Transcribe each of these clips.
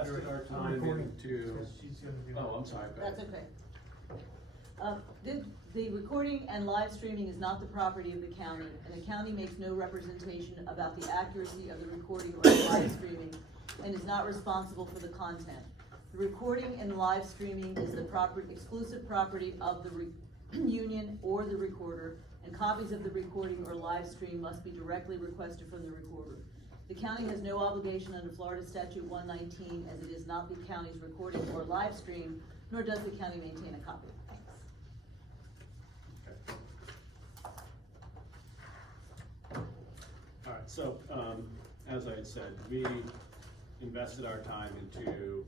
invested our time into, oh, I'm sorry, go ahead. That's okay. The recording and live streaming is not the property of the county, and the county makes no representation about the accuracy of the recording or live streaming, and is not responsible for the content. The recording and live streaming is the exclusive property of the union or the recorder, and copies of the recording or live stream must be directly requested from the recorder. The county has no obligation under Florida Statute 119, as it is not the county's recording or live stream, nor does the county maintain a copy. All right, so, as I had said, we invested our time into,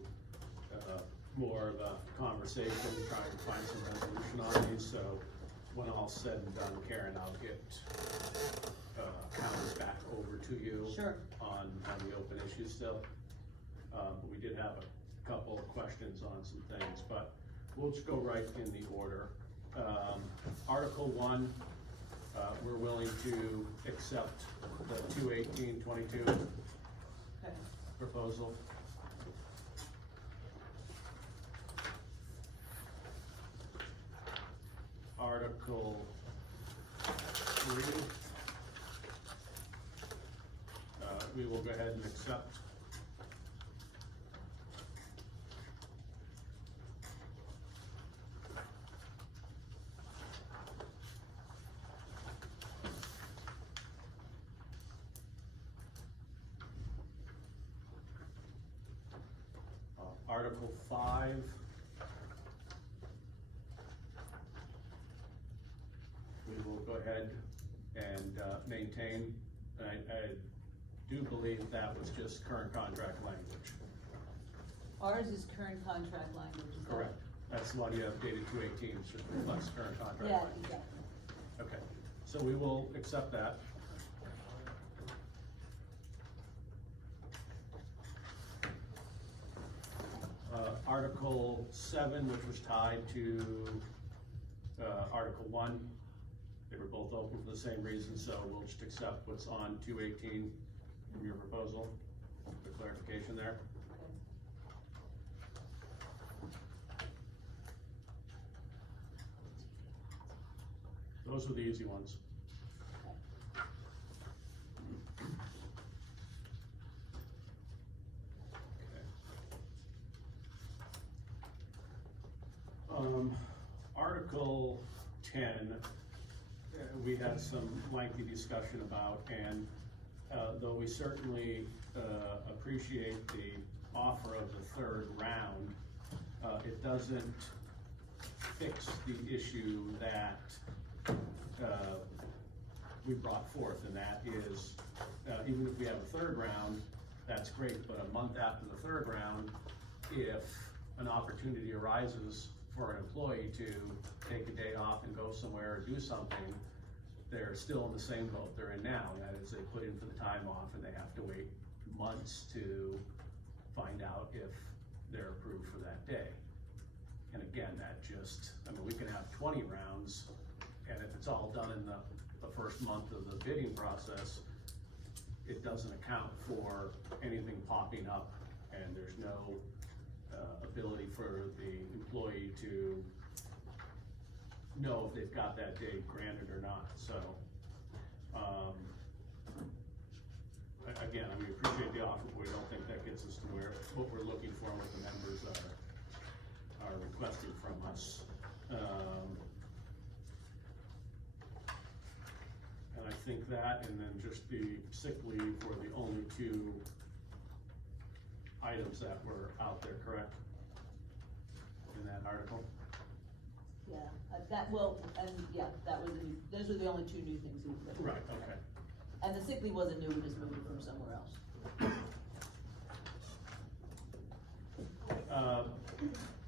more of a conversation, trying to find some resolution on these, so when all's said and done, Karen, I'll get, counties back over to you. Sure. On the open issue still. But we did have a couple of questions on some things, but we'll just go right in the order. Article 1, we're willing to accept the 218.22 Okay. proposal. Article 3, we will go ahead and accept. Article 5, we will go ahead and maintain. I do believe that was just current contract language. Ours is current contract language. Is that- Correct. That's the one you updated 218, just reflects current contract Yeah, language. exactly. Okay, so we will accept that. Article 7, which was tied to Article 1, they were both open for the same reason, so we'll just accept what's on 218 from your proposal, the clarification there. Those were the easy ones. Article 10, we had some lengthy discussion about, and though we certainly appreciate the offer of the third round, it doesn't fix the issue that we brought forth, and that is, even if we have a third round, that's great, but a month after the third round, if an opportunity arises for an employee to take a day off and go somewhere or do something, they're still in the same boat they're in now. That is, they put in for the time off and they have to wait months to find out if they're approved for that day. And again, that just, I mean, we can have 20 rounds, and if it's all done in the first month of the bidding process, it doesn't account for anything popping up, and there's no ability for the employee to know if they've got that day granted or not. So, again, I mean, we appreciate the offer, but we don't think that gets us to where, what we're looking for and what the members are requesting from us. And I think that, and then just the sick leave were the only two items that were out there, correct? In that article? Yeah, that was, those were the only two new things. Right, okay. And the sick leave wasn't new, we just moved it from somewhere else.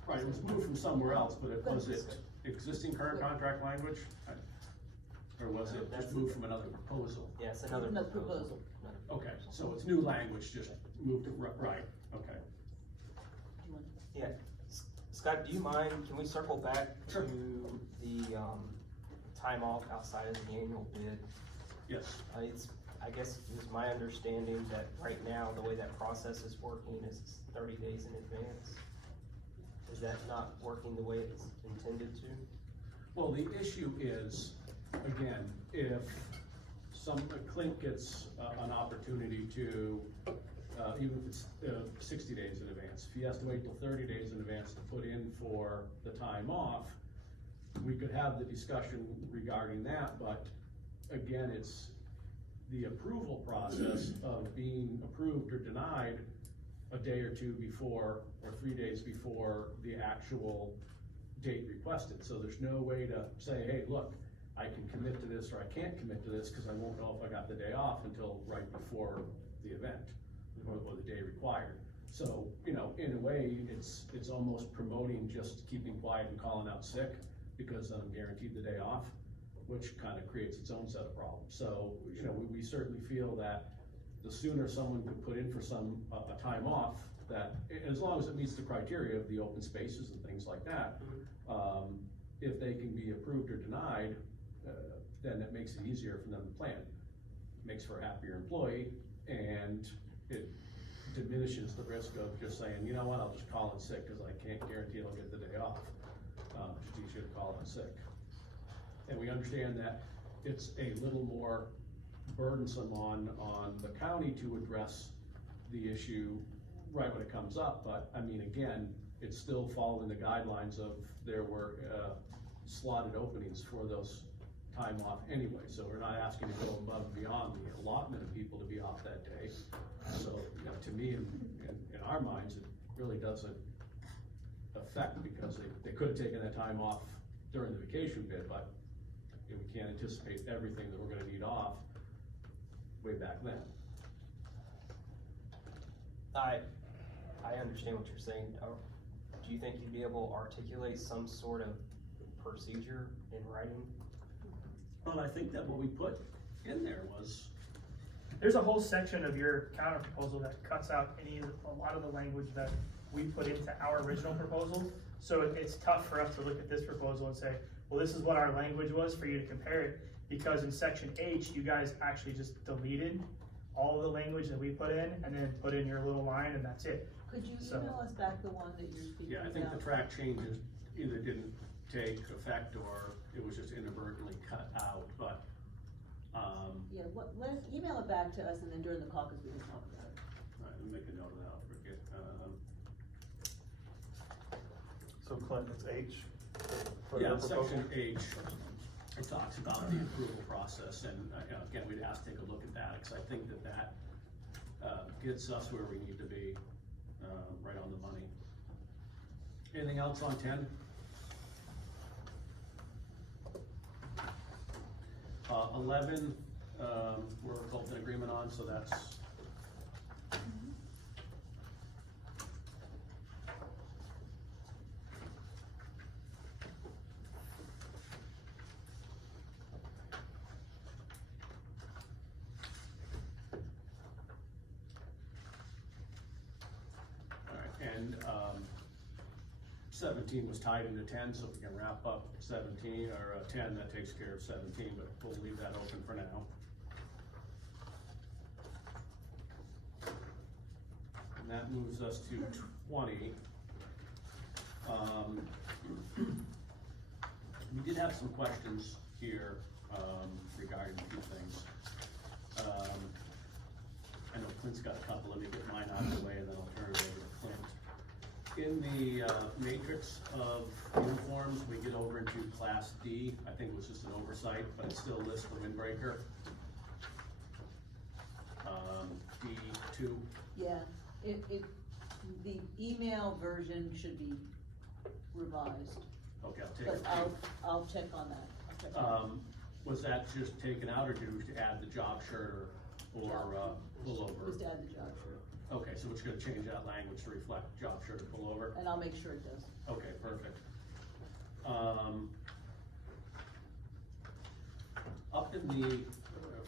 Right, it was moved from somewhere else, but was it existing current contract language? Or was it just moved from another proposal? Yes, another No proposal. Okay, so it's new language, just moved it, right, okay. Yeah, Scott, do you mind, can we circle back Sure. to the, time off outside of the annual bid? Yes. I guess it was my understanding that right now, the way that process is working is 30 days in advance. Is that not working the way it's intended to? Well, the issue is, again, if Clint gets an opportunity to, even if it's 60 days in advance, if he has to wait till 30 days in advance to put in for the time off, we could have the discussion regarding that, but again, it's the approval process of being approved or denied a day or two before, or 3 days before the actual date requested. So there's no way to say, hey, look, I can commit to this or I can't commit to this because I won't know if I got the day off until right before the event or the day required. So, you know, in a way, it's almost promoting just keeping quiet and calling out sick because I'm guaranteed the day off, which kind of creates its own set of problems. So, you know, we certainly feel that the sooner someone could put in for a time off, that as long as it meets the criteria of the open spaces and things like that, if they can be approved or denied, then it makes it easier for them to plan. It makes for a happier employee, and it diminishes the risk of just saying, you know what, I'll just call in sick because I can't guarantee I'll get the day off. It's easier to call in sick. And we understand that it's a little more burdensome on the county to address the issue right when it comes up, but I mean, again, it's still following the guidelines of there were slotted openings for those time off anyway, so we're not asking to go above and beyond the allotment of people to be off that day. So, you know, to me, in our minds, it really doesn't affect, because they could have taken that time off during the vacation bit, but you know, we can't anticipate everything that we're gonna need off way back then. I understand what you're saying. Do you think you'd be able to articulate some sort of procedure in writing? Well, I think that what we put in there was, There's a whole section of your counter proposal that cuts out a lot of the language that we put into our original proposal. So it's tough for us to look at this proposal and say, well, this is what our language was for you to compare it, because in section H, you guys actually just deleted all of the language that we put in and then put in your little line, and that's it. Could you email us back the one that you're speaking about? yeah, I think the track changes either didn't take effect or it was just inadvertently cut out, but, Yeah, email it back to us, and then during the caucus we can talk about it. all right, let me make a note of that, I'll forget. So Clint, it's H? for Yeah, your proposal? section H, it talks about the approval process, and you know, again, we'd ask to take a look at that, because I think that gets us where we need to be, right on the money. Anything else on 10? 11, we're both in agreement on, so that's. All right, and 17 was tied into 10, so we can wrap up 17, or 10, that takes care of 17, but we'll leave that open for now. And that moves us to 20. We did have some questions here regarding a few things. I know Clint's got a couple, let me get mine out of the way and then I'll turn it over to Clint. In the matrix of uniforms, we get over into class D. I think it was just an oversight, but it still lists the windbreaker. D2. Yeah, the email version should be revised, Okay, I'll take but it. I'll check on that. I'll check on that. Was that just taken out, or did we add the job shirt or pullover? Just add the job shirt, Okay, so we're just gonna change that language to reflect job shirt or pullover? and I'll make sure it does. Okay, perfect. Up in the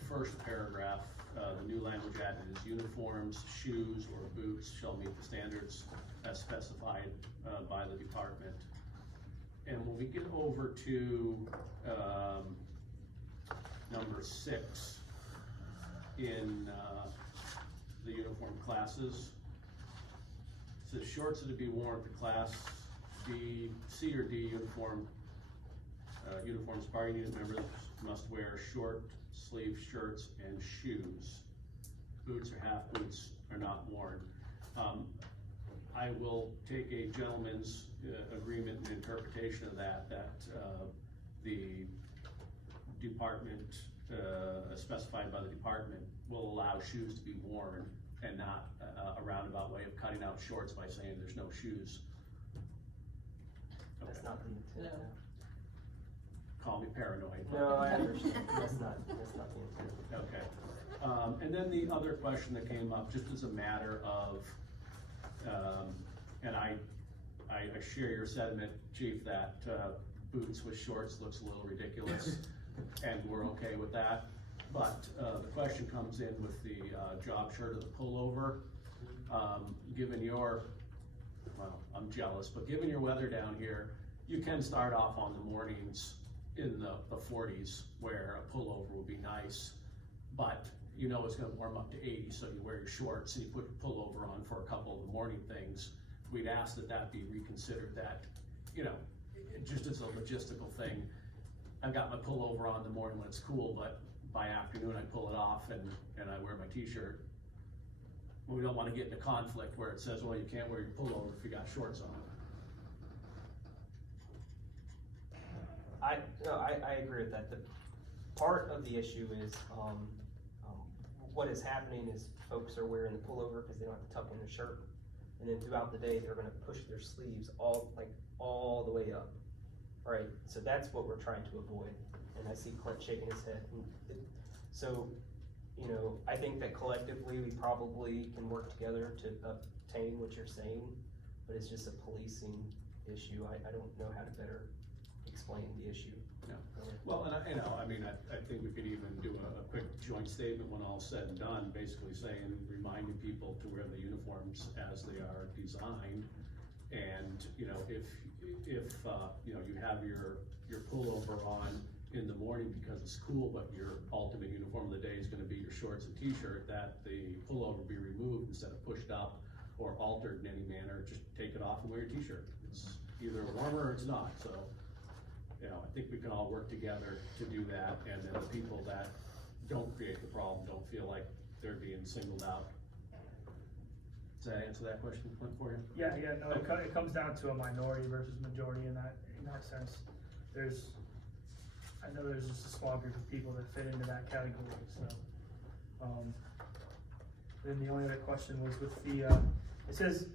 first paragraph, the new language added is uniforms, shoes, or boots shall meet the standards as specified by the department. And when we get over to number 6, in, the uniform classes. It says shorts are to be worn for class B, C or D uniforms, bargaining unit members must wear short sleeve shirts and shoes. Boots or half boots are not worn. I will take a gentleman's agreement and interpretation of that the department, specified by the department, will allow shoes to be worn and not a roundabout way of cutting out shorts by saying there's no shoes. That's not the intent. No. Call me paranoid. but- No, I understand. That's not the intent. Okay. And then the other question that came up, just as a matter of, and I share your sentiment, Chief, that boots with shorts looks a little ridiculous, and we're okay with that. But the question comes in with the job shirt or the pullover. Given your, well, I'm jealous, but given your weather down here, you can start off on the mornings in the 40s where a pullover would be nice, but you know it's gonna warm up to 80, so you wear your shorts and you put your pullover on for a couple of the morning things. We'd ask that that be reconsidered, that, you know, just as a logistical thing. I've got my pullover on in the morning when it's cool, but by afternoon I pull it off and I wear my t-shirt. We don't wanna get into conflict where it says, well, you can't wear your pullover if you got shorts on. I agree with that. The part of the issue is, what is happening is folks are wearing the pullover because they don't have to tuck in their shirt. And then throughout the day, they're gonna push their sleeves all the way up. Right, so that's what we're trying to avoid. And I see Clint shaking his head. So, you know, I think that collectively we probably can work together to obtain what you're saying, but it's just a policing issue. I don't know how to better explain the issue. Yeah. Well, and I think we could even do a quick joint statement when all's said and done, basically saying, reminding people to wear the uniforms as they are designed. And, you know, if you know, you have your pullover on in the morning because it's cool, but your ultimate uniform of the day is gonna be your shorts and t-shirt, that the pullover be removed instead of pushed up or altered in any manner. Just take it off and wear your t-shirt. It's either warmer or it's not, so. You know, I think we can all work together to do that, and then the people that don't create the problem don't feel like they're being singled out. Does that answer that question, Clint, for you? Yeah, no, it comes down to a minority versus majority in that sense. I know there's just a small group of people that fit into that category, so. Then the only other question was with the, it says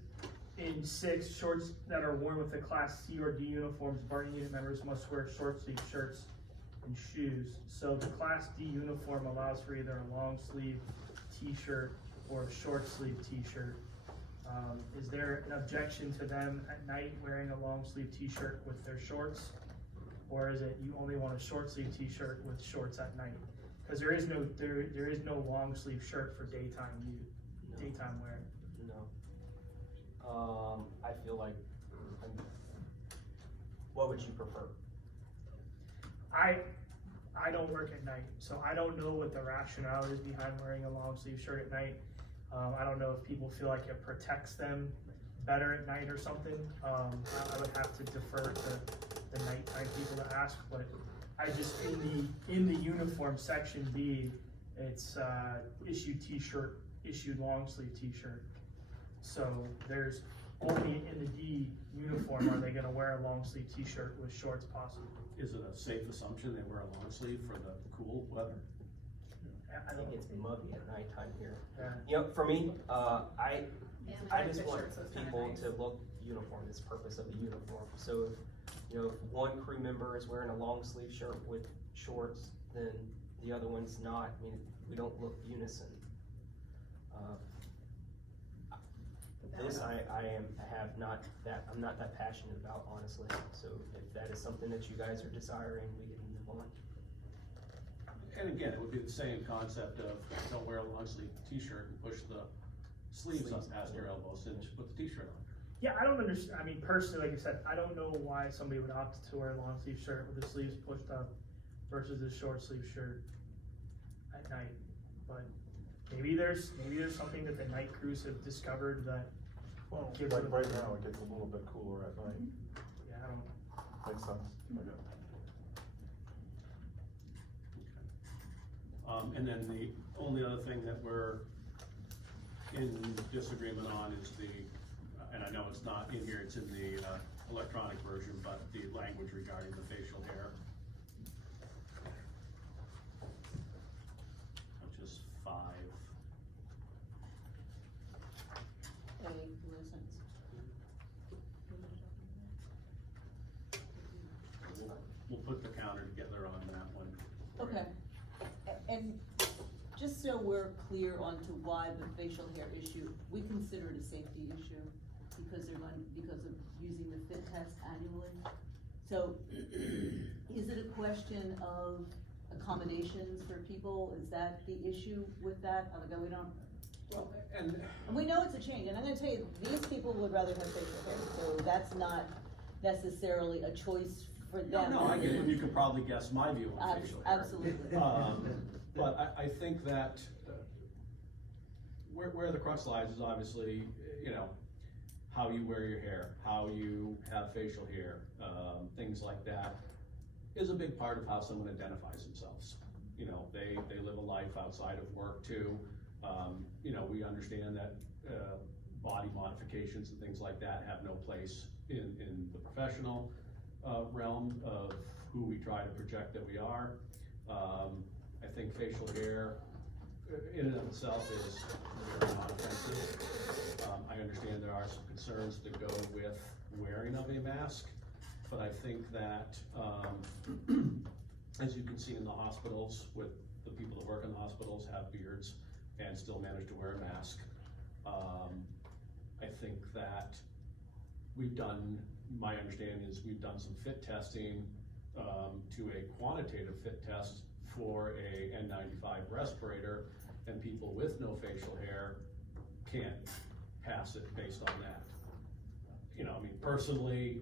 in 6, shorts that are worn with the Class C or D uniforms, bargaining unit members must wear short sleeve shirts and shoes. So the Class D uniform allows for either a long sleeve t-shirt or a short sleeve t-shirt. Is there an objection to them at night wearing a long sleeve t-shirt with their shorts? Or is it you only want a short sleeve t-shirt with shorts at night? Because there is no long sleeve shirt for daytime wear. No. I feel like, what would you prefer? I don't work at night, so I don't know what the rationale is behind wearing a long sleeve shirt at night. I don't know if people feel like it protects them better at night or something. I would have to defer to the nighttime people to ask, but I just, in the uniform section B, it's issued t-shirt, issued long sleeve t-shirt. So there's only in the D uniform are they gonna wear a long sleeve t-shirt with shorts possible. Is it a safe assumption they wear a long sleeve for the cool weather? I think it's muggy at nighttime here. Yeah. You know, for me, I just want Pictures, so it's people kinda to look uniform. It's the purpose of a uniform. So if, you know, if one crew member is wearing a long sleeve shirt with shorts, then the other one's not. I mean, we don't look unison. This I'm not that passionate about, honestly. So if that is something that you guys are desiring, we can move on. And again, it would be the same concept of don't wear a long sleeve t-shirt and push the sleeves up past your elbows and just put the t-shirt on. Yeah, I don't understand. I mean, personally, like I said, I don't know why somebody would opt to wear a long sleeve shirt with the sleeves pushed up versus a short sleeve shirt at night. But maybe there's something that the night crews have discovered that, Well, Gives like it a- right now, it gets a little bit cooler at night. yeah, I don't, Makes sense. Okay. And then the only other thing that we're in disagreement on is and I know it's not in here, it's in the electronic version, but the language regarding the facial hair. Which is 5. We'll put the counter together on that one. Okay, and just so we're clear on to why the facial hair issue, we consider it a safety issue because of using the fit test annually. So, is it a question of accommodations for people? Is that the issue with that? We don't, Well, and and we know it's a change, and I'm gonna tell you, these people would rather have facial hair, so that's not necessarily a choice for them. no, I get it, and you can probably guess my view on facial hair. Absolutely. But I think that where the crux lies is obviously, how you wear your hair, how you have facial hair, things like that is a big part of how someone identifies themselves. They live a life outside of work too. We understand that body modifications and things like that have no place in the professional realm of who we try to project that we are. I think facial hair in and of itself is very not offensive. I understand there are some concerns that go with wearing of a mask, but I think that, as you can see in the hospitals, with the people that work in the hospitals have beards and still manage to wear a mask. I think that my understanding is we've done some fit testing to a quantitative fit test for a N95 respirator, and people with no facial hair can't pass it based on that. Personally,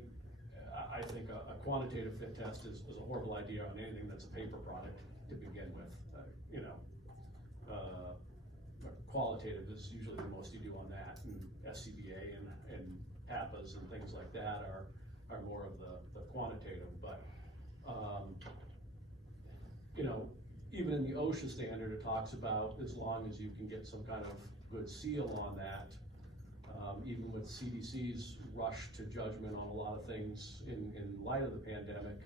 I think a quantitative fit test is a horrible idea on anything that's a paper product to begin with. Qualitative is usually the most you do on that, and SCBA and PAPAs and things like that are more of the quantitative, but even in the OSHA standard, it talks about as long as you can get some kind of good seal on that, even with CDC's rush to judgment on a lot of things in light of the pandemic,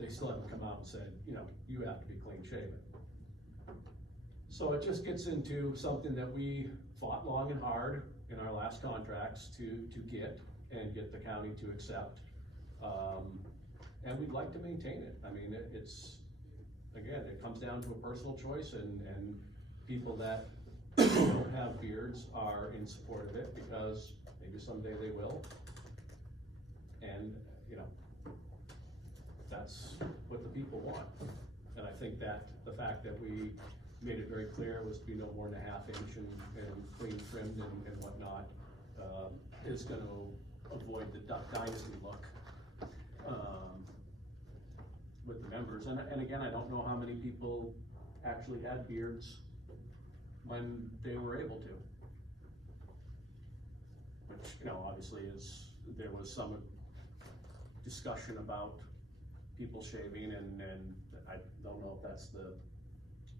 they still haven't come out and said, you have to be clean shaven. So it just gets into something that we fought long and hard in our last contracts to get the county to accept. And we'd like to maintain it. Again, it comes down to a personal choice, and people that don't have beards are in support of it because maybe someday they will. And, that's what the people want. And I think that the fact that we made it very clear it was to be no more than a ½ inch and clean trimmed and whatnot, is gonna avoid the Duck Dynasty look. With the members, and again, I don't know how many people actually had beards when they were able to. Which, obviously there was some discussion about people shaving, and I don't know if that's the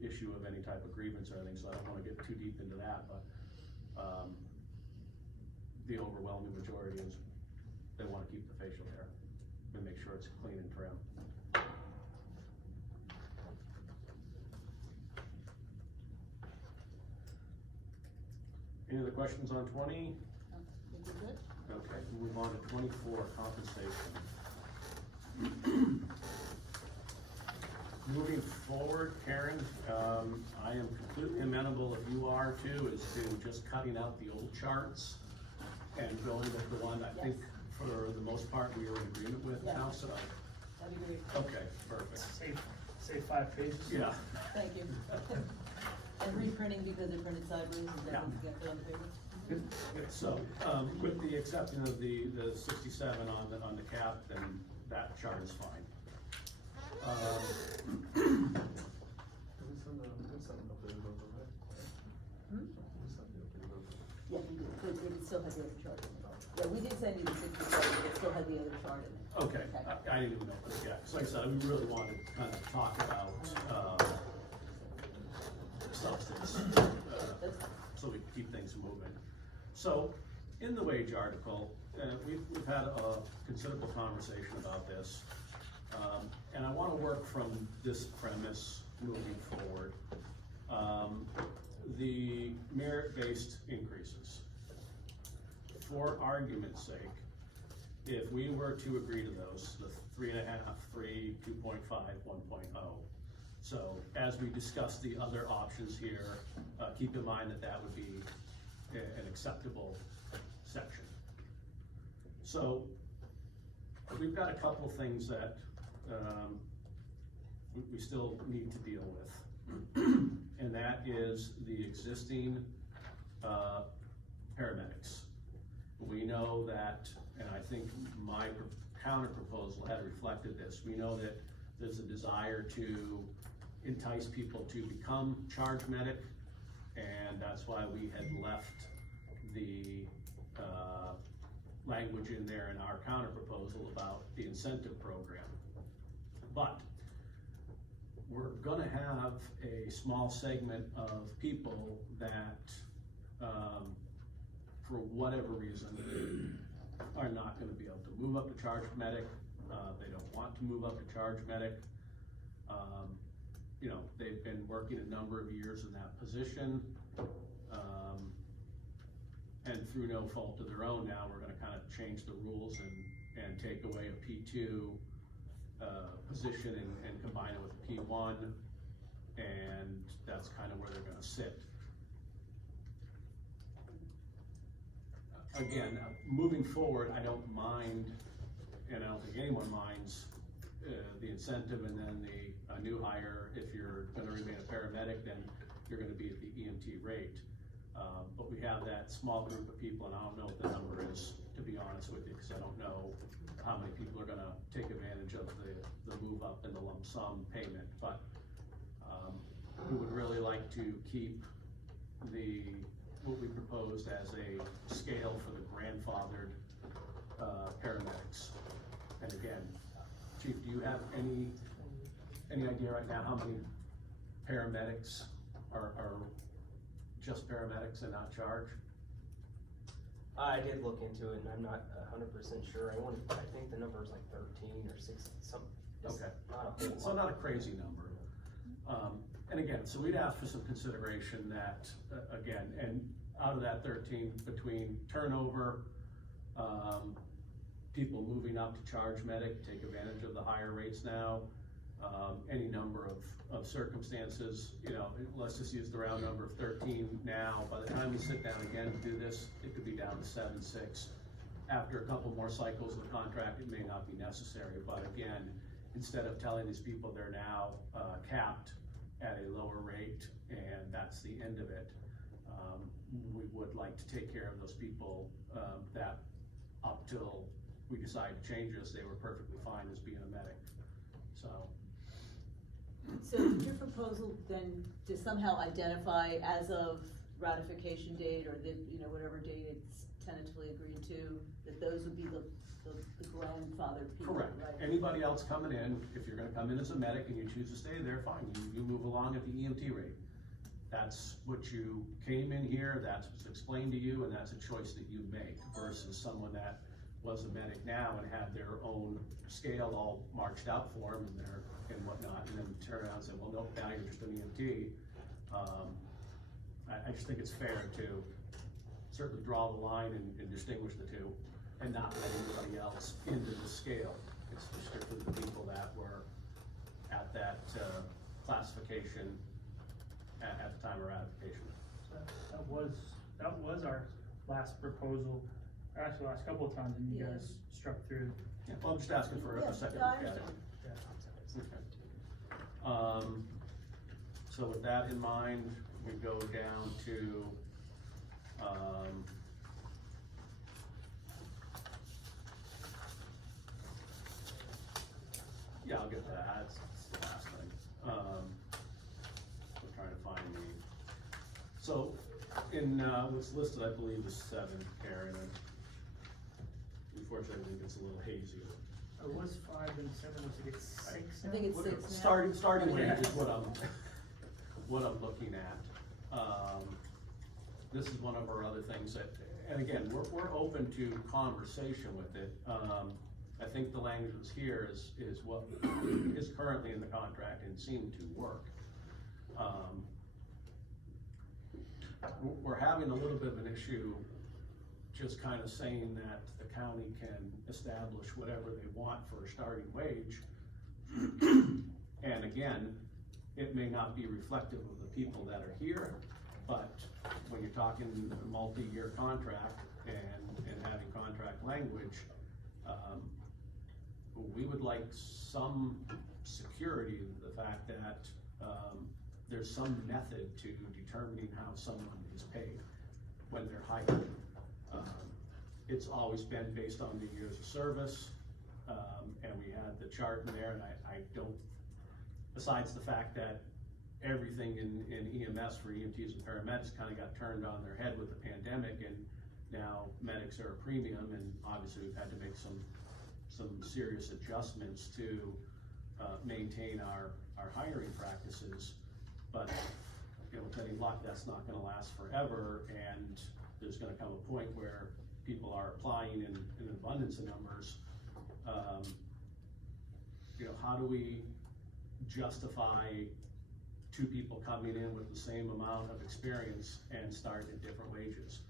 issue of any type of grievance or anything, so I don't wanna get too deep into that, but, the overwhelming majority is they wanna keep the facial hair and make sure it's clean and trim. Any other questions on 20? Good? Okay, we'll move on to 24, compensation. Moving forward, Karen, I am completely amenable, if you are too, is to just cutting out the old charts and going with the one I think for the most part we are in agreement with now, so. That'd be great. Okay, perfect. save 5 pages. Yeah. Thank you. And reprinting because they're printed sideways, is that what you got put on the paper? So, with the exception of the 67 on the cap, then that chart is fine. Did we send a sent an updated version, right? Hmm? We sent the updated version. Yeah, we did, but it still had the other chart in it. Yeah, we did send you the 60 chart, but it still had the other chart in it. Okay, I didn't even know this yet, so like I said, we really wanted to kind of talk about, substance, That's fine. so we can keep things moving. So, in the wage article, we've had a considerable conversation about this. And I wanna work from this premise moving forward. The merit-based increases. For argument's sake, if we were to agree to those, the 3.5, 3, 2.5, 1.0. So as we discuss the other options here, keep in mind that that would be an acceptable section. So we've got a couple things that we still need to deal with. And that is the existing paramedics. We know that, and I think my counter proposal had reflected this, we know that there's a desire to entice people to become charge medic, and that's why we had left the language in there in our counter proposal about the incentive program. But we're gonna have a small segment of people that, for whatever reason, are not gonna be able to move up to charge medic. They don't want to move up to charge medic. You know, they've been working a number of years in that position. And through no fault of their own, now we're gonna kind of change the rules and take away a P2 position and combine it with a P1, and that's kind of where they're gonna sit. Again, moving forward, I don't mind, and I don't think anyone minds, the incentive and then the new hire. If you're gonna remain a paramedic, then you're gonna be at the EMT rate. But we have that small group of people, and I don't know what the number is, to be honest with you, because I don't know how many people are gonna take advantage of the move up and the lump sum payment. But we would really like to keep what we proposed as a scale for the grandfathered paramedics. And again, Chief, do you have any idea right now how many paramedics are just paramedics and not charge? I did look into it, and I'm not 100% sure. I think the number is like 13 or 6, something. Okay. Not a whole So lot. not a crazy number. And again, so we'd ask for some consideration that, again, and out of that 13, between turnover, people moving up to charge medic, take advantage of the higher rates now, any number of circumstances, you know, let's just use the round number of 13 now. By the time we sit down again to do this, it could be down to 7, 6. After a couple more cycles of the contract, it may not be necessary, but again, instead of telling these people they're now capped at a lower rate and that's the end of it, we would like to take care of those people that up till we decide to change this, they were perfectly fine as being a medic. So did your proposal then to somehow identify as of ratification date, or the, you know, whatever date it's tentatively agreed to, that those would be the grandfathered people, right? Correct. Anybody else coming in, if you're gonna come in as a medic and you choose to stay there, fine, you move along at the EMT rate. That's what you came in here, that's what's explained to you, and that's a choice that you make, versus someone that was a medic now and had their own scale all marched out for them and whatnot, and then turn around and say, well, no, now you're just an EMT. I just think it's fair to certainly draw the line and distinguish the two, and not let anybody else into the scale. It's strictly the people that were at that classification at the time of ratification. So that was our last proposal, or actually last couple of times, and you Yeah. guys struck through. Yeah, well, I'm just asking for Yeah, a second no, I look at it. understand. Okay. So with that in mind, we go down to, yeah, I'll get to that, that's the last thing. We're trying to find in, what's listed, I believe, is 7, Karen, and unfortunately, I think it's a little hazy. It was 5 and 7, was it 6 I now? think it's 6 now. Starting wage is what I'm looking at. This is one of our other things that, and again, we're open to conversation with it. I think the language that's here is what is currently in the contract and seemed to work. We're having a little bit of an issue just kind of saying that the county can establish whatever they want for a starting wage. And again, it may not be reflective of the people that are here, but when you're talking a multi-year contract and having contract language, we would like some security in the fact that there's some method to determining how someone is paid when they're hired. It's always been based on the years of service, and we had the chart in there, and I don't, besides the fact that everything in EMS for EMTs and paramedics kind of got turned on their head with the pandemic, and now medics are a premium, and obviously we've had to make some serious adjustments to maintain our hiring practices. But you know, with any luck, that's not going to last forever, and there's going to come a point where people are applying in an abundance of numbers. You know, how do we justify 2 people coming in with the same amount of experience and start at different wages?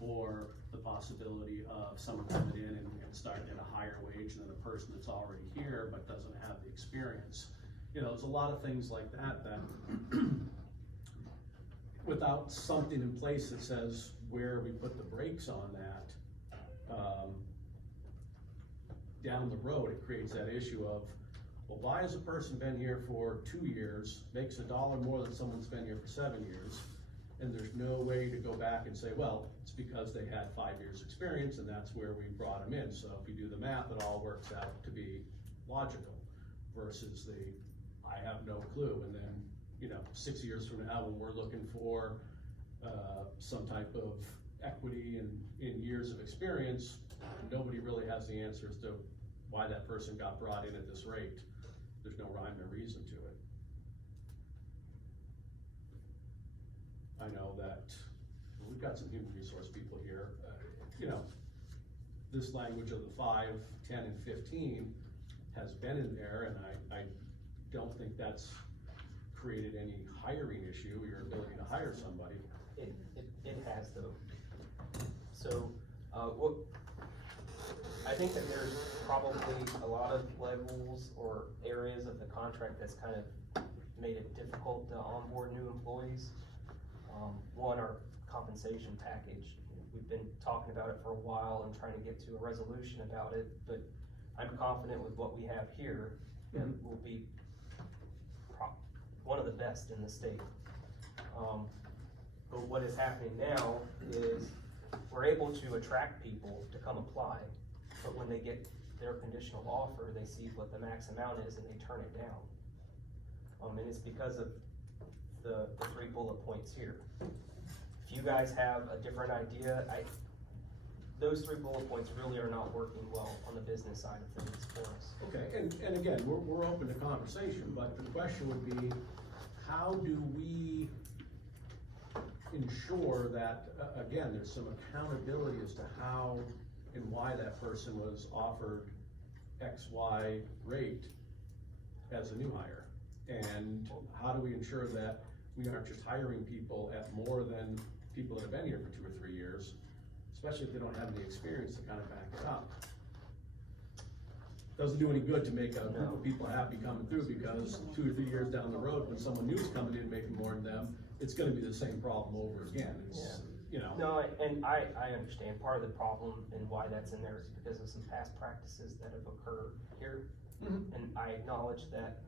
Or the possibility of someone coming in and starting at a higher wage than a person that's already here but doesn't have the experience. You know, there's a lot of things like that that without something in place that says where we put the brakes on that, down the road, it creates that issue of, well, why has a person been here for 2 years, makes $1 more than someone's been here for 7 years, and there's no way to go back and say, well, it's because they had 5 years experience and that's where we brought them in. So if you do the math, it all works out to be logical versus I have no clue. And then, you know, 6 years from now, when we're looking for some type of equity in years of experience, nobody really has the answers to why that person got brought in at this rate. There's no rhyme or reason to it. I know that we've got some human resource people here. You know, this language of the 5, 10, and 15 has been in there, and I don't think that's created any hiring issue, your ability to hire somebody. It has though. So, I think that there's probably a lot of levels or areas of the contract that's kind of made it difficult to onboard new employees. One, our compensation package. We've been talking about it for a while and trying to get to a resolution about it, but I'm confident with what we have here that will be one of the best in the state. But what is happening now is we're able to attract people to come apply, but when they get their conditional offer, they see what the max amount is and they turn it down. And it's because of the 3 bullet points here. If you guys have a different idea, those 3 bullet points really are not working well on the business side of things for us. Okay, and again, we're open to conversation, but the question would be, how do we ensure that, again, there's some accountability as to how and why that person was offered XY rate as a new hire? And how do we ensure that we aren't just hiring people at more than people that have been here for 2 or 3 years, especially if they don't have any experience to kind of back it up? Doesn't do any good to make a group of people happy coming through, because 2 or 3 years down the road, when someone new is coming in making more than them, it's gonna be the same problem over again. It's, you know. No, and I understand part of the problem and why that's in there is because of some past practices that have occurred here. And I acknowledge that.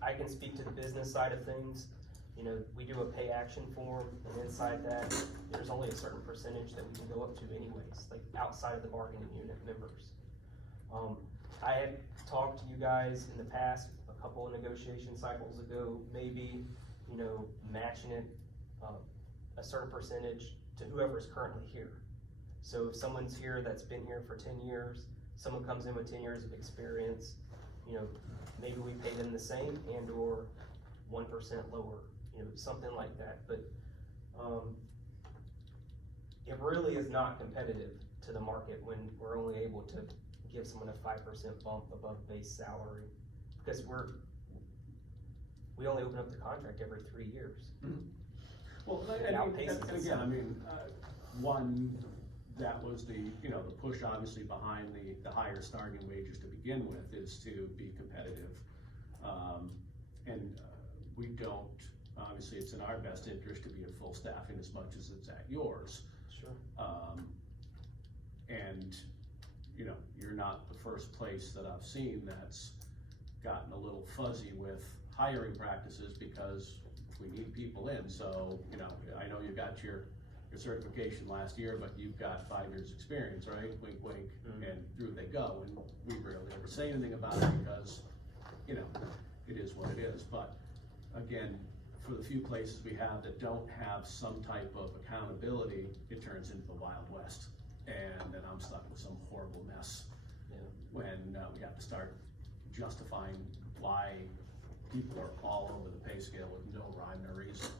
I can speak to the business side of things. You know, we do a pay action form, and inside that, there's only a certain percentage that we can go up to anyways, like outside of the bargaining unit members. I had talked to you guys in the past, a couple of negotiation cycles ago, maybe, you know, matching it a certain percentage to whoever's currently here. So if someone's here that's been here for 10 years, someone comes in with 10 years of experience, you know, maybe we pay them the same and or 1% lower, you know, something like that. But it really is not competitive to the market when we're only able to give someone a 5% bump above base salary, because we only open up the contract every 3 years. Mm-hmm. Well, It outpaces and again, I mean, one, that was the, you know, the push obviously behind the higher starting wages to begin with is to be competitive. We don't, obviously it's in our best interest to be at full staffing as much as it's at yours. Sure. And, you know, you're not the first place that I've seen that's gotten a little fuzzy with hiring practices because we need people in. So, you know, I know you got your certification last year, but you've got 5 years experience, right? Wink, wink, and through they go. And we rarely ever say anything about it because, you know, it is what it is. But again, for the few places we have that don't have some type of accountability, it turns into the Wild West. And then I'm stuck with some horrible mess when we have to start justifying why people are all over the pay scale with no rhyme or reason.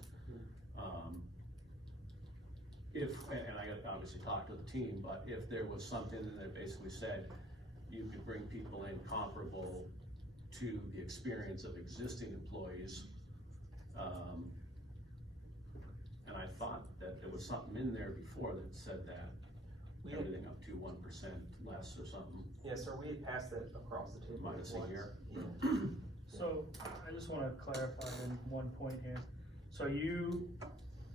And I obviously talked to the team, but if there was something that basically said you could bring people in comparable to the experience of existing employees, and I thought that there was something in there before that said that everything up to 1% less or something. Yeah, sir, we had passed that across the table. Minus a once. year. Yeah. So I just want to clarify in one point here. So you,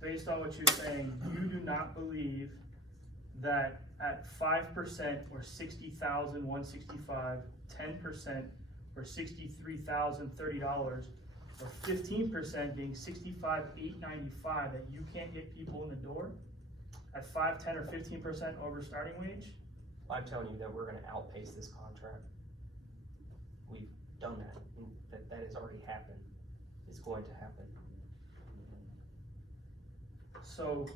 based on what you're saying, you do not believe that at 5% or $60,165, 10% or $63,030, or 15% being $65,895, that you can't get people in the door at 5, 10, or 15% over starting wage? I'm telling you that we're gonna outpace this contract. We've done that, and that has already happened. It's going to happen. So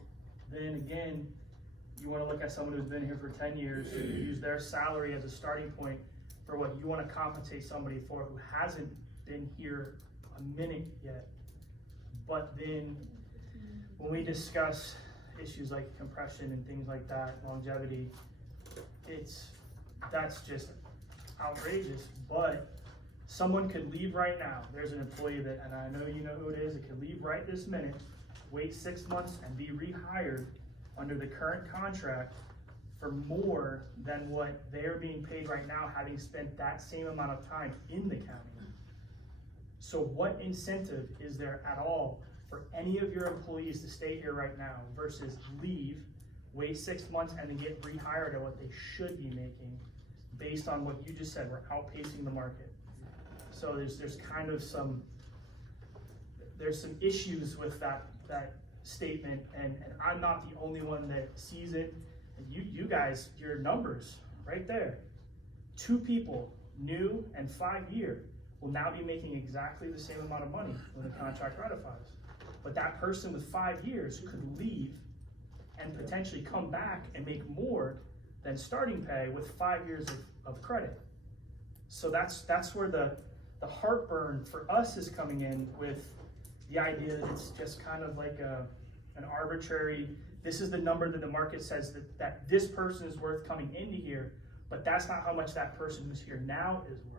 then again, you wanna look at someone who's been here for 10 years, use their salary as a starting point for what you wanna compensate somebody for who hasn't been here a minute yet. But then when we discuss issues like compression and things like that, longevity, that's just outrageous. But someone could leave right now. There's an employee that, and I know you know who it is, it could leave right this minute, wait 6 months and be rehired under the current contract for more than what they're being paid right now, having spent that same amount of time in the county. So what incentive is there at all for any of your employees to stay here right now versus leave, wait 6 months, and then get rehired at what they should be making based on what you just said? We're outpacing the market. So there's kind of some issues with that statement, and I'm not the only one that sees it. And you guys, your numbers right there. 2 people, new and 5-year, will now be making exactly the same amount of money when the contract ratifies. But that person with 5 years could leave and potentially come back and make more than starting pay with 5 years of credit. So that's where the heartburn for us is coming in, with the idea that it's just kind of like an arbitrary, this is the number that the market says that this person is worth coming into here, but that's not how much that person who's here now is worth.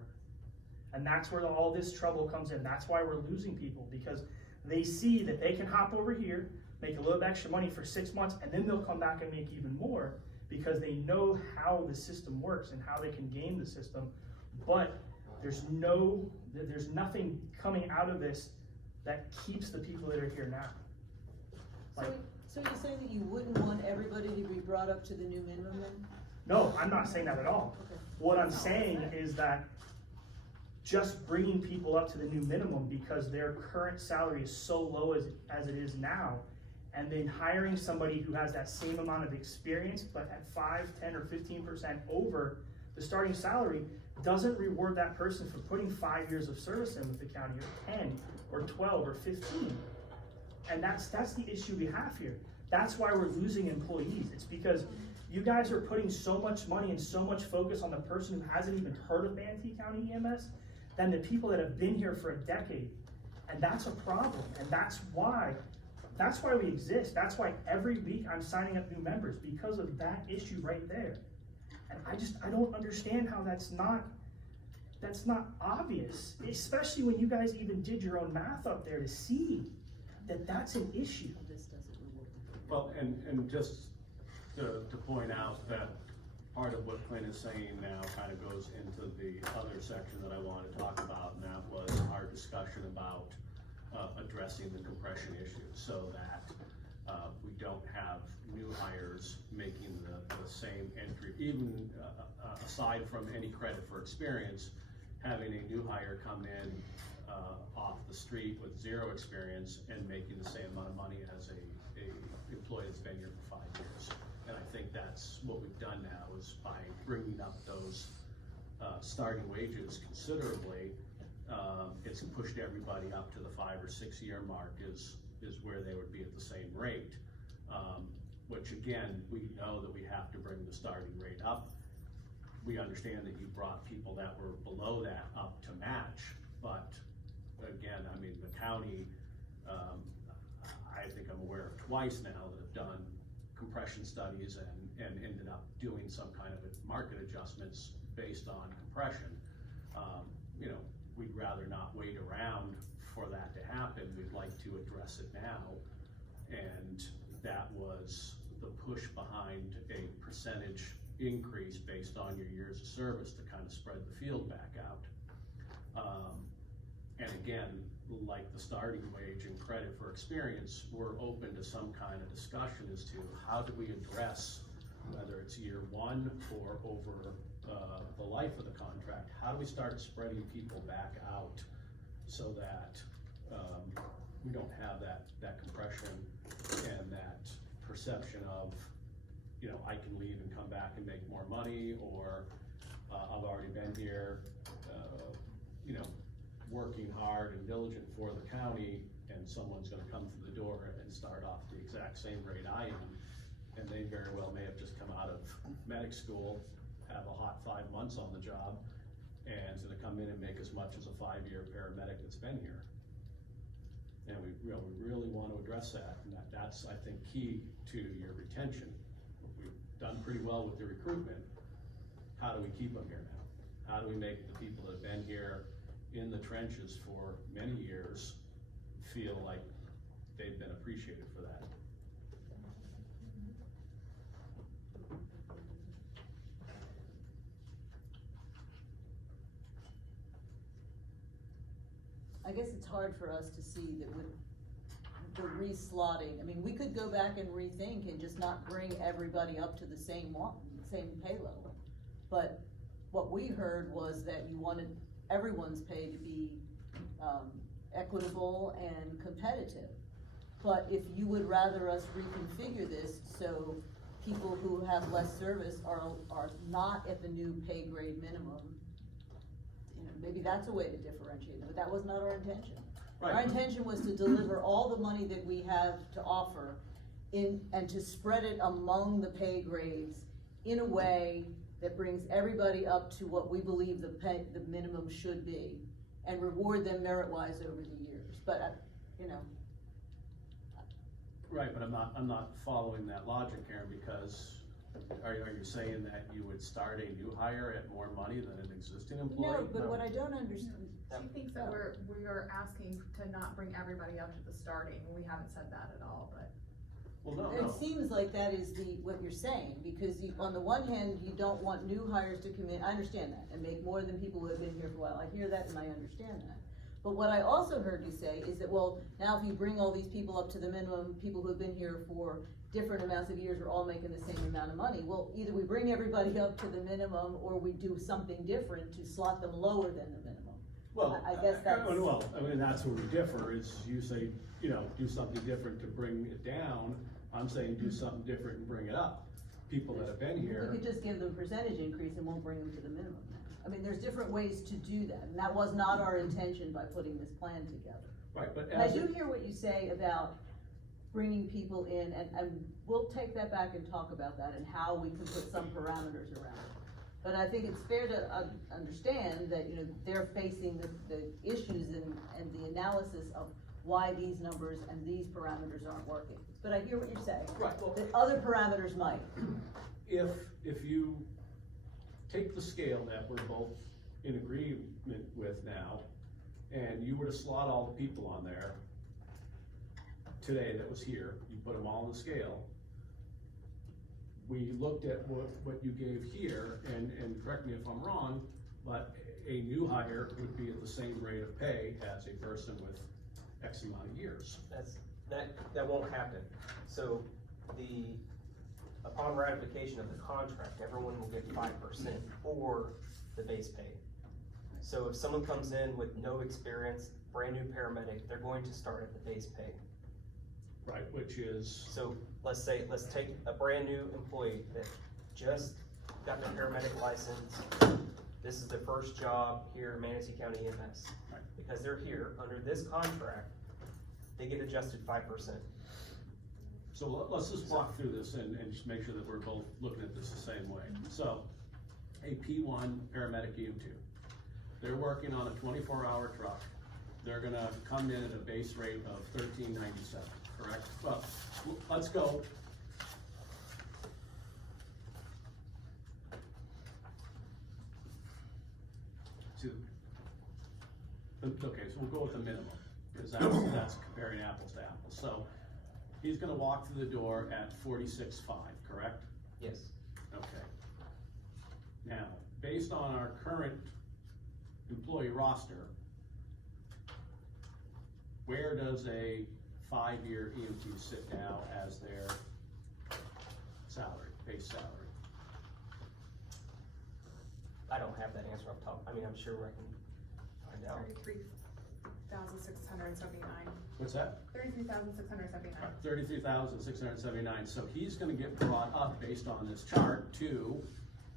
And that's where all this trouble comes in. That's why we're losing people, because they see that they can hop over here, make a little bit extra money for 6 months, and then they'll come back and make even more because they know how the system works and how they can game the system. But there's nothing coming out of this that keeps the people that are here now. So you're saying that you wouldn't want everybody to be brought up to the new minimum then? No, I'm not saying that at all. Okay. What I'm saying is that just bringing people up to the new minimum because their current salary is so low as it is now, and then hiring somebody who has that same amount of experience but at 5, 10, or 15% over the starting salary doesn't reward that person for putting 5 years of service in with the county, or 10, or 12, or 15. And that's the issue we have here. That's why we're losing employees. It's because you guys are putting so much money and so much focus on the person who hasn't even heard of Manatee County EMS than the people that have been here for a decade. And that's a problem. And that's why we exist. That's why every week I'm signing up new members, because of that issue right there. And I don't understand how that's not obvious, especially when you guys even did your own math up there to see that that's an issue. Well, and just to point out that part of what Clint is saying now kind of goes into the other section that I want to talk about, and that was our discussion about addressing the compression issue, so that we don't have new hires making the same entry, even aside from any credit for experience, having a new hire come in off the street with zero experience and making the same amount of money as a employee that's been here for 5 years. And I think that's what we've done now, is by bringing up those starting wages considerably, it's pushed everybody up to the 5 or 6 year mark is where they would be at the same rate. Which again, we know that we have to bring the starting rate up. We understand that you brought people that were below that up to match, but again, I mean, the county, I think I'm aware of twice now that have done compression studies and ended up doing some kind of market adjustments based on compression. You know, we'd rather not wait around for that to happen. We'd like to address it now. And that was the push behind a percentage increase based on your years of service to kind of spread the field back out. And again, like the starting wage and credit for experience, we're open to some kind of discussion as to how do we address, whether it's year 1 or over the life of the contract, how do we start spreading people back out so that we don't have that compression and that perception of, you know, I can leave and come back and make more money, or I've already been here, you know, working hard and diligent for the county, and someone's gonna come through the door and start off the exact same rate I am, and they very well may have just come out of medic school, have a hot 5 months on the job, and is gonna come in and make as much as a 5-year paramedic that's been here. And we really want to address that, and that's, I think, key to your retention. We've done pretty well with the recruitment. How do we keep them here now? How do we make the people that have been here in the trenches for many years feel like they've been appreciated for that? I guess it's hard for us to see that with the reslotting, I mean, we could go back and rethink and just not bring everybody up to the same pay level. But what we heard was that you wanted everyone's pay to be equitable and competitive. But if you would rather us reconfigure this so people who have less service are not at the new pay grade minimum, you know, maybe that's a way to differentiate them, but that was not our intention. Right. Our intention was to deliver all the money that we have to offer and to spread it among the pay grades in a way that brings everybody up to what we believe the minimum should be, and reward them merit-wise over the years. But you know. Right, but I'm not following that logic, Karen, because are you saying that you would start a new hire at more money than an existing employee? No, but what I don't understand. She thinks that we are asking to not bring everybody up to the starting. We haven't said that at all, but. Well, no. It seems like that is what you're saying, because on the one hand, you don't want new hires to come in, I understand that, and make more than people who have been here for a while. I hear that and I understand that. But what I also heard you say is that, well, now if you bring all these people up to the minimum, people who have been here for different amounts of years are all making the same amount of money. Well, either we bring everybody up to the minimum, or we do something different to slot them lower than the minimum. Well, I guess that's. Well, I mean, that's where we differ, is you say, you know, do something different to bring it down. I'm saying do something different and bring it up. People that have been here. We could just give them a percentage increase and won't bring them to the minimum. I mean, there's different ways to do that, and that was not our intention by putting this plan together. Right, but And I do hear what you say about bringing people in, and we'll take that back and talk about that and how we can put some parameters around it. But I think it's fair to understand that, you know, they're facing the issues and the analysis of why these numbers and these parameters aren't working. But I hear what you're saying. Right, well, That other parameters might. if you take the scale that we're both in agreement with now, and you were to slot all the people on there today that was here, you put them all on the scale, we looked at what you gave here, and correct me if I'm wrong, but a new hire would be at the same rate of pay as a person with X amount of years. That won't happen. So upon ratification of the contract, everyone will get 5% for the base pay. So if someone comes in with no experience, brand new paramedic, they're going to start at the base pay. Right, which is, So let's take a brand new employee that just got their paramedic license. This is their first job here in Manatee County EMS. Right. Because they're here, under this contract, they get adjusted 5%. so let's just walk through this and just make sure that we're both looking at this the same way. So, a P1 paramedic EM2, they're working on a 24-hour truck. They're gonna come in at a base rate of $13.97, correct? Well, let's go. Okay, so we'll go with the minimum, because that's comparing apples to apples. So, he's gonna walk through the door at 46.5, correct? Yes. Okay. Now, based on our current employee roster, where does a 5-year EMT sit now as their salary, base salary? I don't have that answer up top. I mean, I'm sure I can find out. 33,679. What's that? 33,679. 33,679, so he's gonna get brought up based on this chart to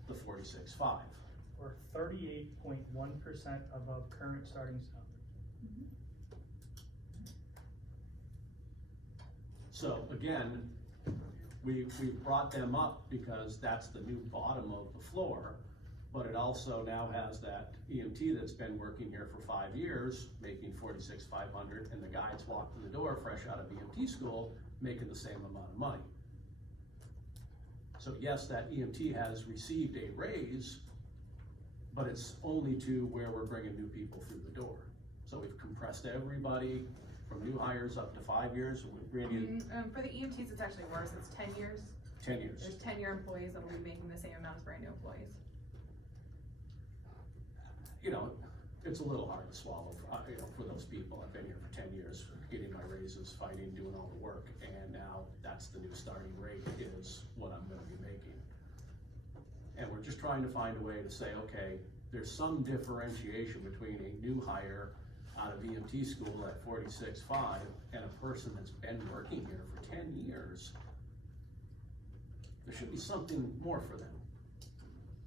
the 46.5. We're 38.1% above current starting salary. So again, we brought them up because that's the new bottom of the floor, but it also now has that EMT that's been working here for 5 years, making 46,500, and the guy that's walked in the door fresh out of EMT school, making the same amount of money. So yes, that EMT has received a raise, but it's only to where we're bringing new people through the door. So we've compressed everybody from new hires up to 5 years. Randy, For the EMTs, it's actually worse. It's 10 years. 10 years. There's 10-year employees that will be making the same amount as brand new employees. You know, it's a little hard to swallow, you know, for those people. I've been here for 10 years, getting my raises, fighting, doing all the work, and now that's the new starting rate is what I'm gonna be making. And we're just trying to find a way to say, okay, there's some differentiation between a new hire out of EMT school at 46.5 and a person that's been working here for 10 years. There should be something more for them.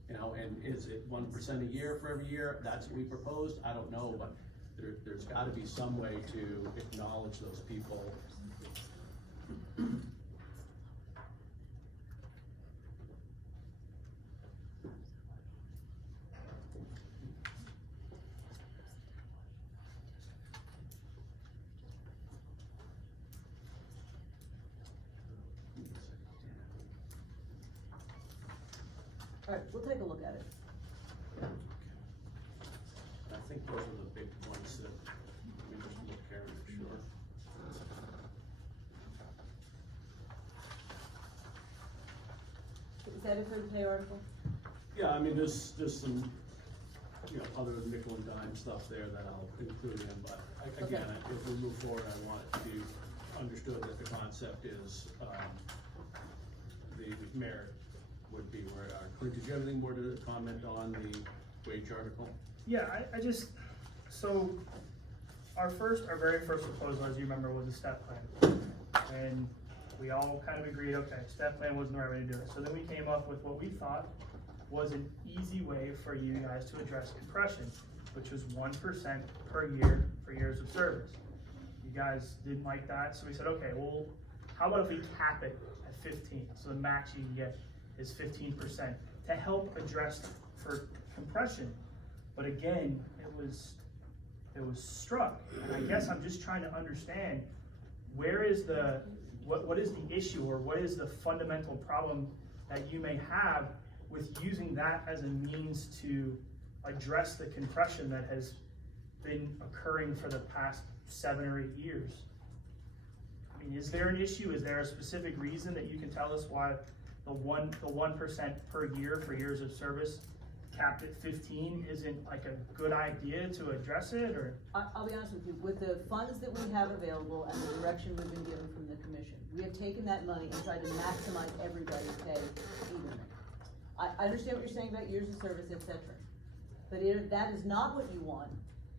You know, and is it 1% a year for every year? That's what we proposed. I don't know, but there's got to be some way to acknowledge those people. All right, we'll take a look at it. I think those are the big points that we just look here and make sure. Is that it for the pay article? Yeah, I mean, there's some, you know, other nickel and dime stuff there that I'll include in, but again, if we move forward, I want it to be understood that the concept is, the merit would be where our, Clint, did you have anything more to comment on the wage article? Yeah, I just, so our very first proposal, as you remember, was a step plan. And we all kind of agreed, okay, step plan wasn't the right way to do it. So then we came up with what we thought was an easy way for you guys to address compression, which was 1% per year for years of service. You guys didn't like that, so we said, okay, we'll how about if we cap it at 15? So the max you can get is 15% to help address for compression. But again, it was struck, and I guess I'm just trying to understand where is what is the issue, or what is the fundamental problem that you may have with using that as a means to address the compression that has been occurring for the past 7 or 8 years. I mean, is there an issue? Is there a specific reason that you can tell us why the 1% per year for years of service capped at 15 isn't like a good idea to address it? Or I'll be honest with you, with the funds that we have available and the direction we've been given from the commission, we have taken that money and tried to maximize everybody's pay evenly. I understand what you're saying about years of service, etc. But if that is not what you want,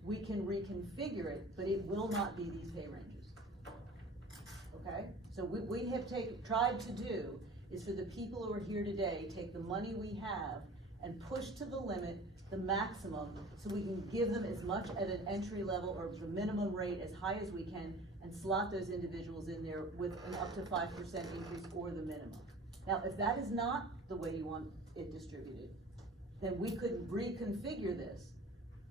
we can reconfigure it, but it will not be these pay ranges. Okay? So we have tried to do is for the people who are here today, take the money we have and push to the limit, the maximum, so we can give them as much at an entry level or the minimum rate as high as we can, and slot those individuals in there with an up to 5% increase or the minimum. Now, if that is not the way you want it distributed, then we could reconfigure this,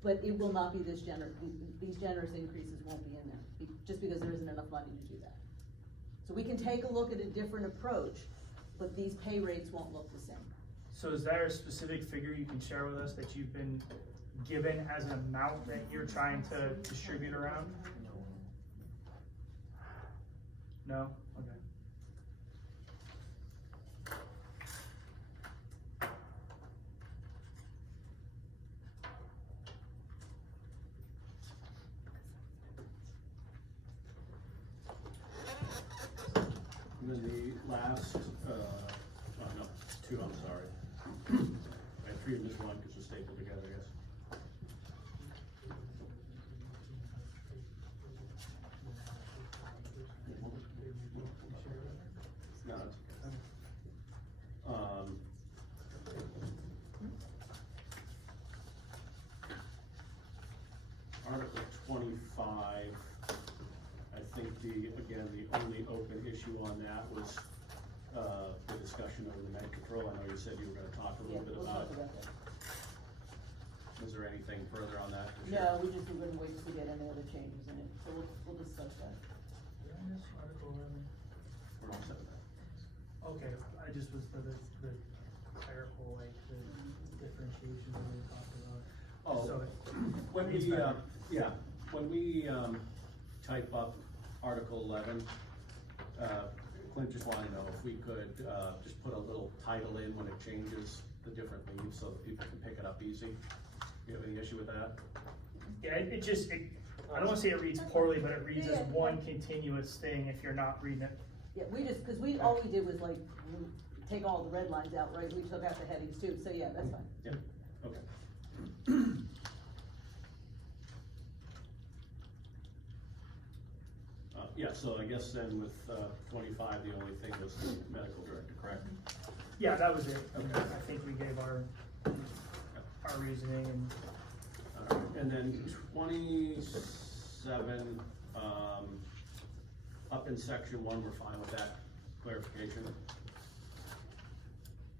but it will not be this generous. These generous increases won't be in there, just because there isn't enough money to do that. So we can take a look at a different approach, but these pay rates won't look the same. so is there a specific figure you can share with us that you've been given as an amount that you're trying to distribute around? No? Okay. And then the last, no, 2, I'm sorry. I treated them as one because they're stapled together, I guess. No, it's okay. Article 25, I think the only open issue on that was, the discussion of the med control. I know you said you were gonna talk a little bit We'll about talk it. about that. Was there anything further on that? to share? No, we're gonna wait to get any other changes in it, so we'll discuss that. We're all set with that. Okay, I just was for the clerical, like the differentiation that we talked about. Oh, So when it's we, better. when we, type up Article 11, Clint just wanted to know if we could, just put a little title in when it changes the different leaves so that people can pick it up easy. You have any issue with that? Yeah, I don't wanna say it reads poorly, but it reads as one continuous thing if you're not reading it. Yeah, all we did was like, take all the red lines out, right? We took out the headings too, so yeah, that's fine. Yeah, okay. Yeah, so I guess then with, 25, the only thing was the medical director, correct? Yeah, that was it. Okay. I think we gave our reasoning and. And then 27, up in section 1, we're fine with that clarification.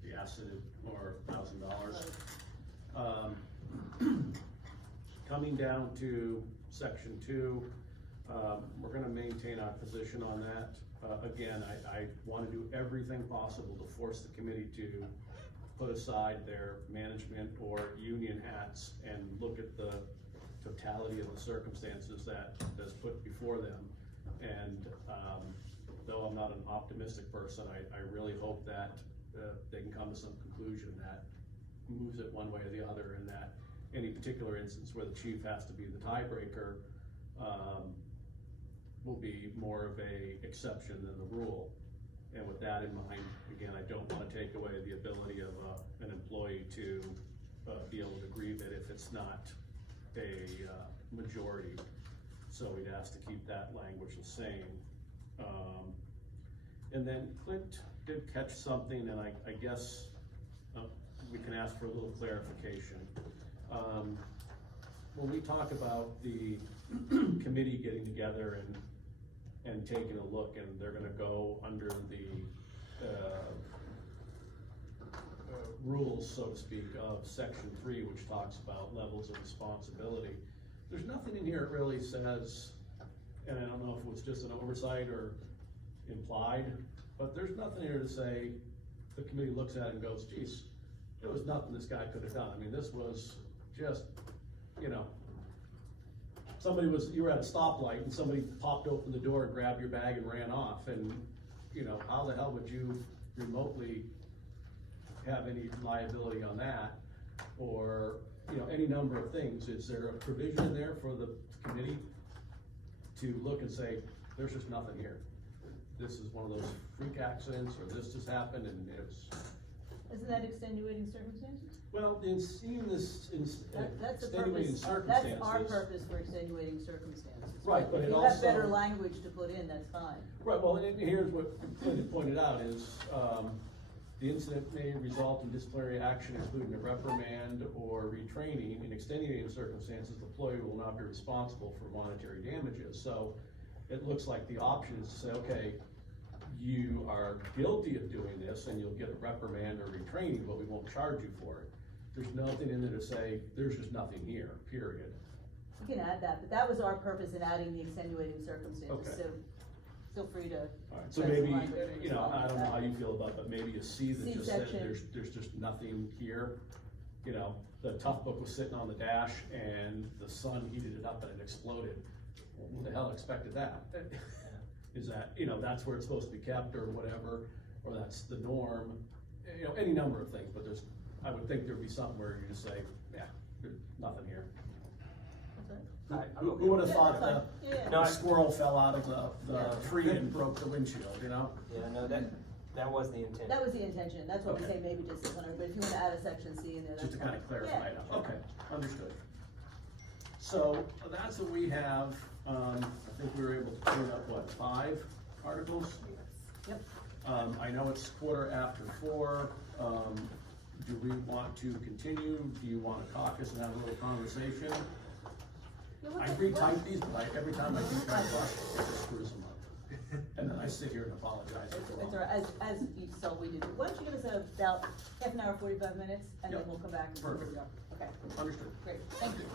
The acid or $1,000. Coming down to section 2, we're gonna maintain our position on that. Again, I wanna do everything possible to force the committee to put aside their management or union hats and look at the totality of the circumstances that's put before them. And though I'm not an optimistic person, I really hope that they can come to some conclusion that moves it one way or the other, and that any particular instance where the chief has to be the tiebreaker will be more of a exception than the rule. And with that in mind, again, I don't want to take away the ability of an employee to be able to grieve it if it's not a majority. So we'd ask to keep that language the same. And then Clint did catch something, and I guess we can ask for a little clarification. When we talk about the committee getting together and and taken a look, and they're gonna go under the, rules, so to speak, of section 3, which talks about levels of responsibility. There's nothing in here that really says, and I don't know if it was just an oversight or implied, but there's nothing here to say, the committee looks at it and goes, geez, there was nothing this guy could have done. I mean, this was just, you know, you were at a stoplight and somebody popped open the door and grabbed your bag and ran off, and, you know, how the hell would you remotely have any liability on that? Or, you know, any number of things. Is there a provision in there for the committee to look and say, there's just nothing here? This is one of those freak accidents, or this just happened and it's. Isn't that extenuating circumstances? Well, in seeing this, That's the extenuating purpose, circumstances. that's our purpose for extenuating circumstances. Right, but if it you also. have better language to put in, that's fine. Right, well, and here's what Linda pointed out is, the incident may result in disciplinary action, including a reprimand or retraining. In extenuating circumstances, the employee will not be responsible for monetary damages. So it looks like the option is to say, okay, you are guilty of doing this and you'll get a reprimand or retraining, but we won't charge you for it. There's nothing in there to say, there's just nothing here, period. You can add that, but that was our purpose in adding the extenuating circumstances, Okay. so feel free to. All right, so That's maybe, fine. you know, I don't know how you feel about it, but maybe a C that C just said section. there's just nothing here. You know, the Tough Book was sitting on the dash and the sun heated it up and it exploded. Well, who the hell expected that? Is that, you know, that's where it's supposed to be kept or whatever, or that's the norm, you know, any number of things, but I would think there'd be something where you just say, yeah, there's nothing here. Who would have thought the squirrel fell out of the tree and broke the windshield, you know? Yeah, no, that was the intent. That was the intention, that's what we Okay. say, maybe disciplinary, but if you wanna add a section C in there, that's Just to fine. kind of clarify it. Yeah. Okay, understood. So that's what we have. I think we were able to clean up, what, 5 articles? Yep. I know it's 4:15. Do we want to continue? Do you want to caucus and have a little conversation? I retype these, but every time I do try to rush, it just screws them up. And then I sit here and apologize for It's them. all right, as you saw we did. Why don't you give us about half an hour, 45 minutes, and then Yep. we'll come back and. Perfect. Okay, Understood. great, thank you.